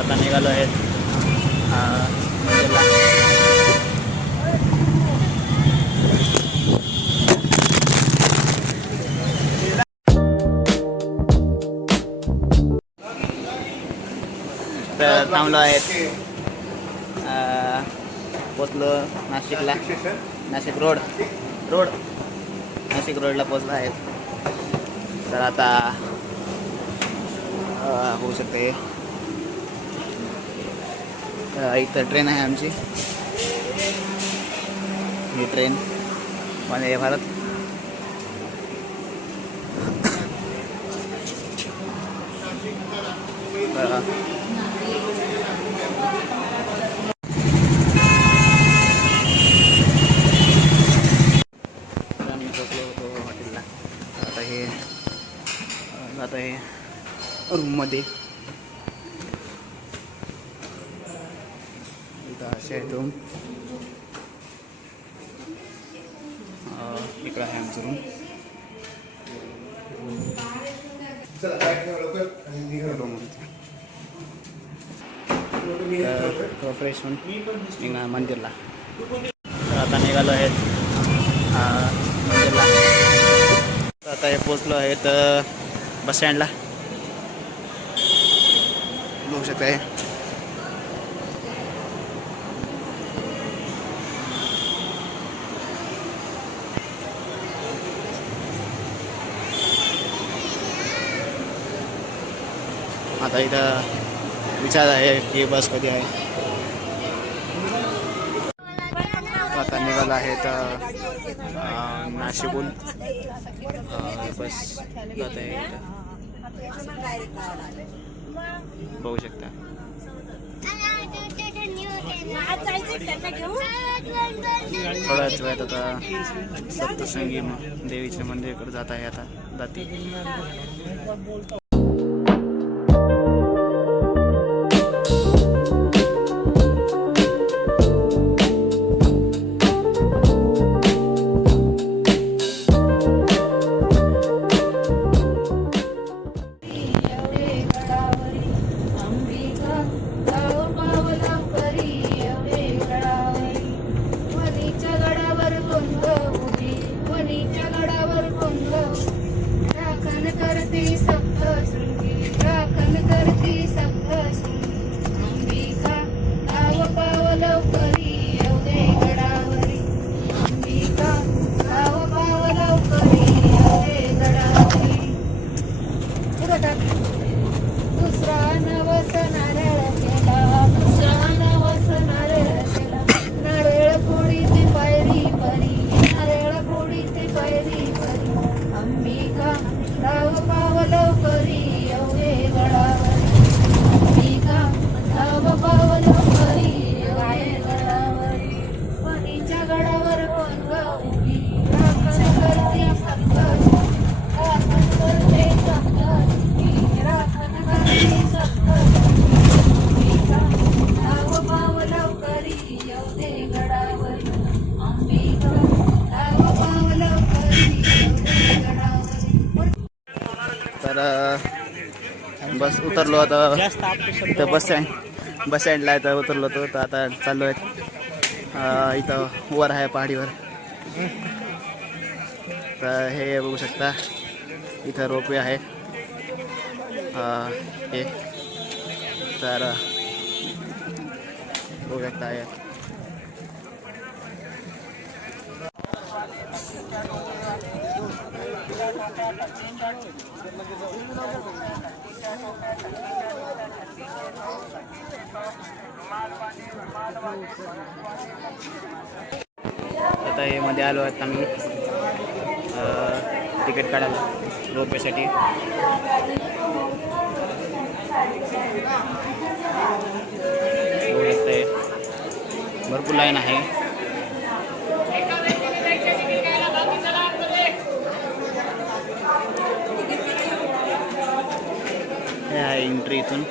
आता निघालो आहेत मंदिरला. तर थांबलो आहेत, पोचलो नाशिकला. नाशिक रोडला पोचलो आहेत. तर आता होऊ शकते इथं ट्रेन आहे आमची. ही ट्रेन वंदे भारत. आम्ही बसलो होतो हॉटेलला. आता हे जात आहे रूममध्ये. इथं असे आहे रूम. इकडं आहे आमचं रूम. फ्रेश होऊन निघणार मंदिरला. तर आता निघालो आहेत मंदिरला. आता हे पोचलो आहेत बस स्टँडला. बघू शकताय आता इथं विचार आहे की बस कधी आहे. आता निघालो आहेत नाशिकहून. बस जात आहे. बघू शकता थोड्याच वेळात आता सप्तशृंगी देवीच्या मंदिराकडे जात आहे. आता जाते. तर बस उतरलो आता. तर बस स्टँडला इथं उतरलो होतो. तर आता चाललो आहेत इथं वर आहे पहाडीवर. तर हे बघू शकता इथं रोपवे आहे हे. तर बघू शकता आहे. आता हे मध्ये आलो आहेत आम्ही तिकीट काढायला रोपवेसाठी. भरपूर लाईन आहे. हे आहे एंट्री इथून.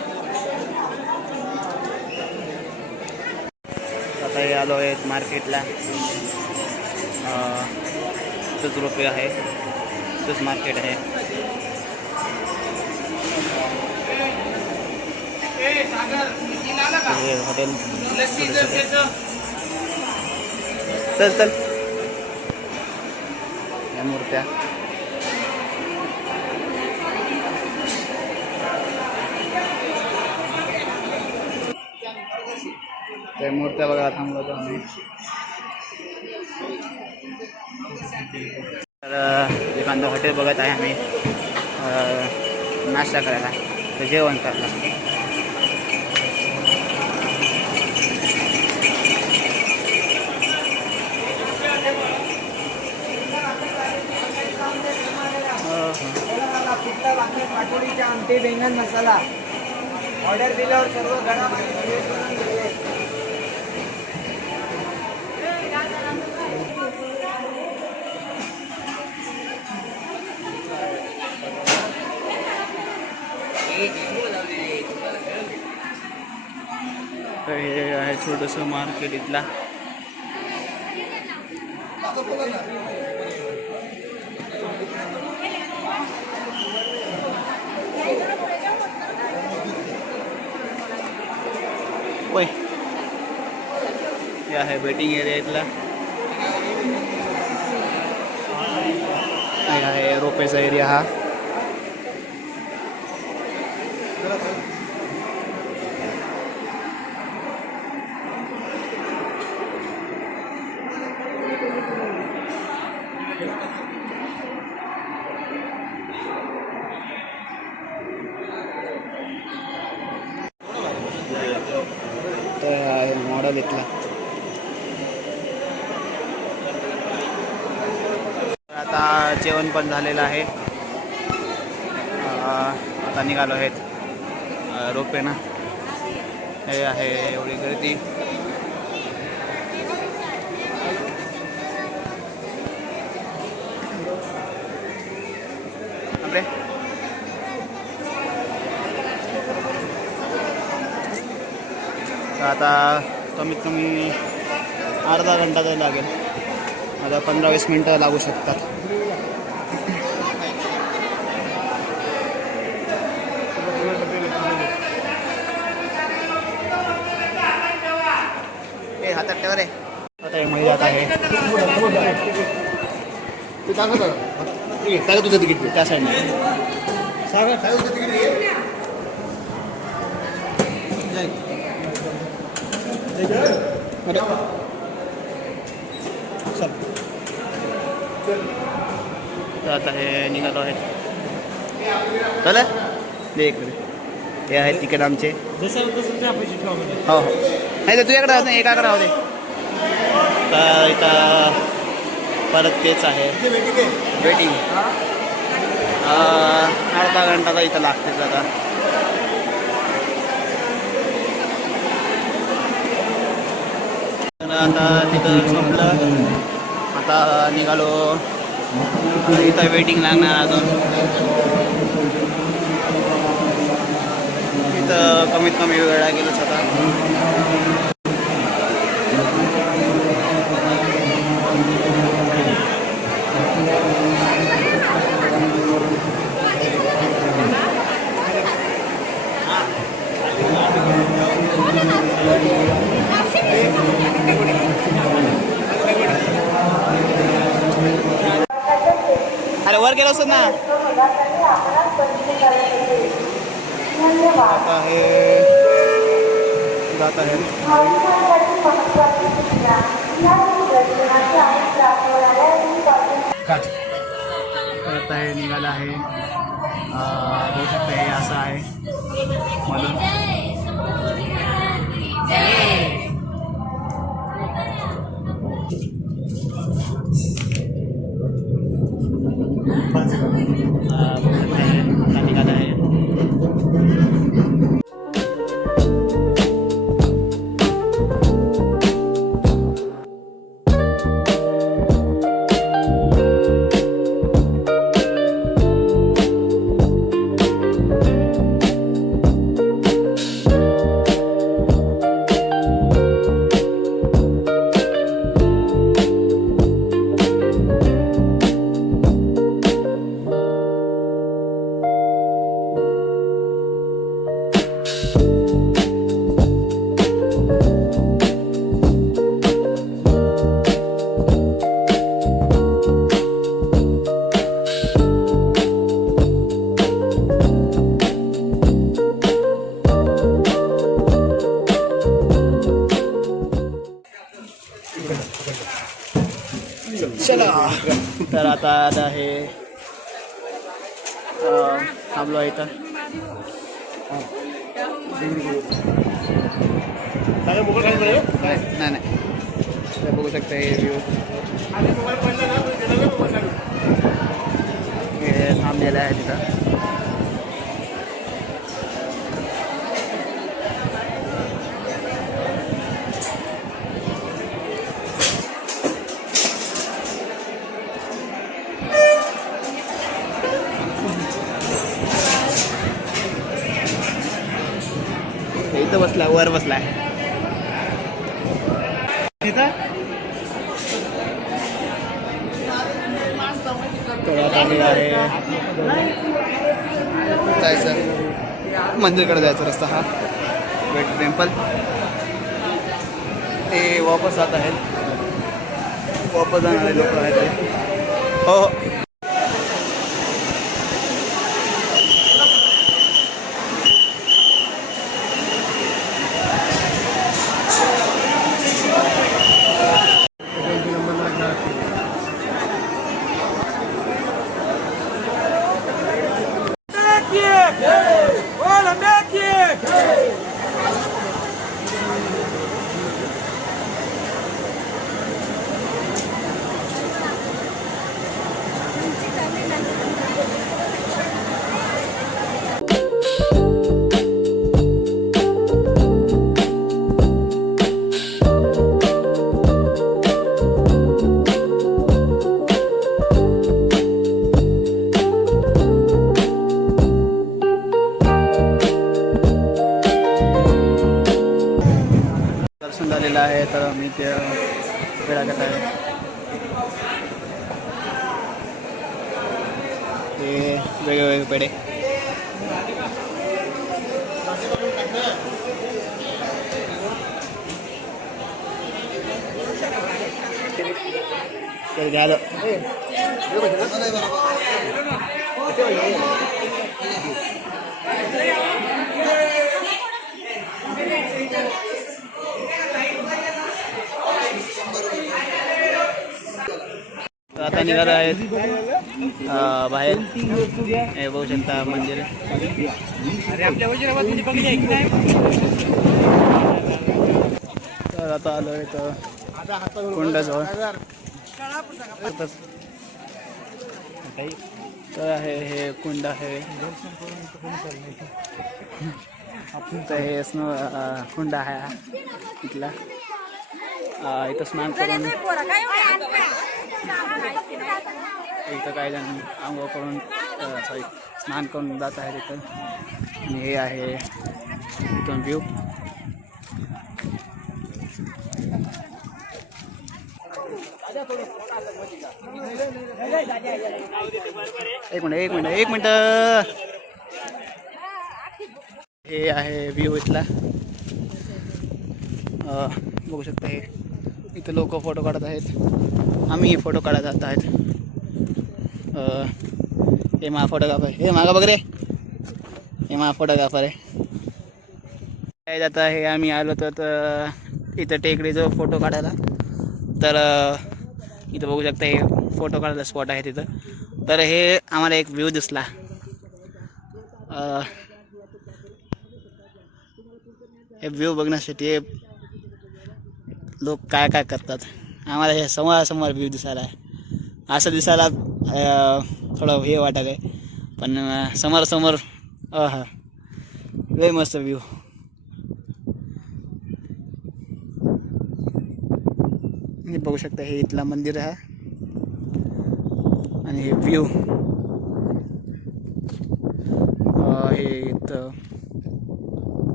आता हे आलो आहेत मार्केटला. इथंच रोपवे आहे, इथंच मार्केट आहे. हे हॉटेल चल चल या मूर्त्या त्या मूर्त्या बघा थांबलो होतो आम्ही. तर एखादं हॉटेल बघत आहे आम्ही नाश्ता करायला तर जेवण करायला. पाटोळीच्या आमटी बेंगन मसाला ऑर्डर दिल्यावर सर्व घडामध्ये तर हे आहे छोटंसं मार्केट इथला. होय हे आहे वेटिंग एरिया इथला. हे आहे रोपेचा एरिया हा. तर मॉडेल इथला. आता जेवण पण झालेलं आहे. आता निघालो आहेत रोपे ना. हे आहे एवढी गर्दी. आपले आता कमीत कमी अर्धा घंटा तरी लागेल. आता 15-20 मिनटं लागू शकतात. हे हातात ठेवा रे. आता हे मैदात आहे तुझं तिकीट त्या साईडने तर आता हे निघालो आहेत. चला देख हे आहेत तिकीट आमचे. हो हो नाही तर तुझ्याकडे राहत नाही एकाकडे राहू दे. तर इथं परत तेच आहे वेटिंग. अर्धा घंटा तर इथं लागतेच. आता तिथं संपलं. आता निघालो. इथं वेटिंग लागणार अजून. इथं कमीत कमी वेळ लागेलच आता. अरे वर गेलो असत ना. आता हे जात आहे. आता हे निघालं आहे. बघू शकता हे असं आहे म्हणून. निघालं आहे. तर आता हे थांबलो आहे इथं. नाही नाही तर बघू शकता हे व्ह्यू हे थांबलेलं आहे तिथं. इथं बसला वर बसलाय इथं. तर आता मी आहे जायचं मंदिरकडे जायचं रस्ता हा वेट टेम्पल. ते वापस जात आहेत वापस जाणारे लोक आहेत. हो हो दर्शन झालेलं आहे. तर मी ते वेळा घेत आहे हे वेगवेगळे पेढे. तर झालं तर आता निघालो आहेत बाहेर. हे बघू शकता मंदिर. तर आता आलो आहे तर कुंडाजवळ. तर आहे हे कुंड आहे. तर हे स्नो कुंड आहे इथला. इथं स्नान करून इथं काही जण आंघोळ करून सॉरी स्नान करून जात आहेत इथं. आणि हे आहे इथून व्ह्यू. एक मिनिट हे आहे व्ह्यू इथला. बघू शकता हे इथं लोक फोटो काढत आहेत. आम्ही फोटो काढत जात आहेत. हे मा फोटोग्राफर हे मागा बघ रे. हे मा फोटोग्राफर आहे. आता हे आम्ही आलो तर इथं टेकडीचं फोटो काढायला. तर इथं बघू शकता हे फोटो काढायला स्पॉट आहे तिथं. तर हे आम्हाला एक व्ह्यू दिसला. हे व्ह्यू बघण्यासाठी लोक काय काय करतात. आम्हाला हे समोरासमोर व्ह्यू दिसायला आहे. असं दिसायला थोडं हे वाटत आहे पण समोरासमोर हा लय मस्त व्ह्यू. बघू शकता हे इथला मंदिर आहे आणि हे व्ह्यू हे इथं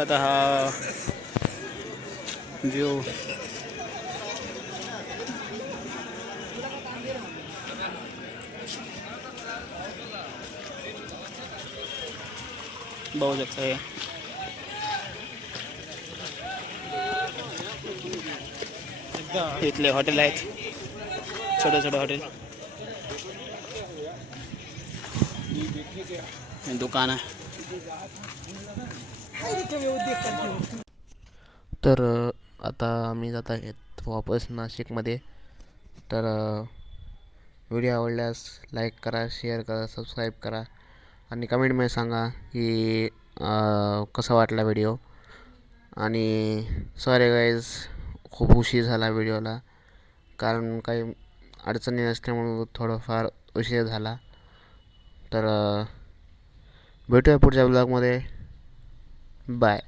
आता हा व्ह्यू. बघू शकता हे इथले हॉटेल आहेत. छोटे छोटे हॉटेल दुकान आहे. तर आता आम्ही जात आहेत वापस नाशिकमध्ये. तर व्हिडिओ आवडल्यास लाईक करा, शेअर करा, सबस्क्राईब करा आणि कमेंटमध्ये सांगा की कसा वाटला व्हिडिओ. आणि सॉरी गाईज, खूप उशीर झाला व्हिडिओला, कारण काही अडचणी असल्यामुळे थोडंफार उशीर झाला. तर भेटूया पुढच्या ब्लॉगमध्ये. बाय.